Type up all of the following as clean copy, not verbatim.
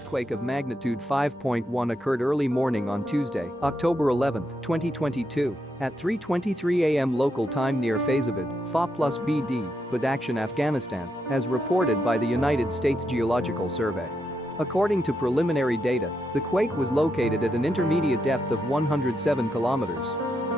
earthquake of magnitude 5.1 occurred early morning on Tuesday, October 11, 2022, at 3:23 a.m. local time near Faīẓabad, Fa+BD, Badakhshan, Afghanistan, as reported by the United States Geological Survey. According to preliminary data, the quake was located at an intermediate depth of 107 kilometers.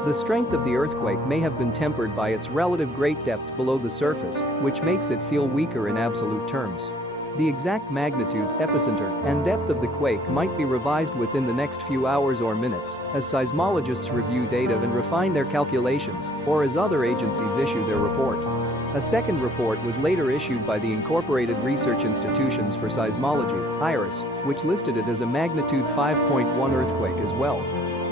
The strength of the earthquake may have been tempered by its relative great depth below the surface, which makes it feel weaker in absolute terms. The exact magnitude, epicenter, and depth of the quake might be revised within the next few hours or minutes, as seismologists review data and refine their calculations, or as other agencies issue their report. A second report was later issued by the Incorporated Research Institutions for Seismology, IRIS, which listed it as a magnitude 5.1 earthquake as well.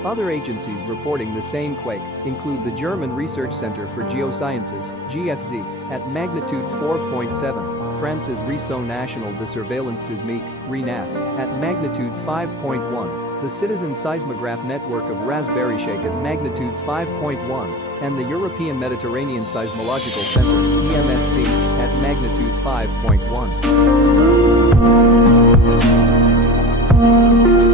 Other agencies reporting the same quake include the German Research Center for Geosciences, GFZ, at magnitude 4.7, France's Réseau National de Surveillance Sismique, RéNaSS, at magnitude 5.1, the citizen-seismograph network of RaspberryShake at magnitude 5.1, and the European Mediterranean Seismological Center, EMSC, at magnitude 5.1.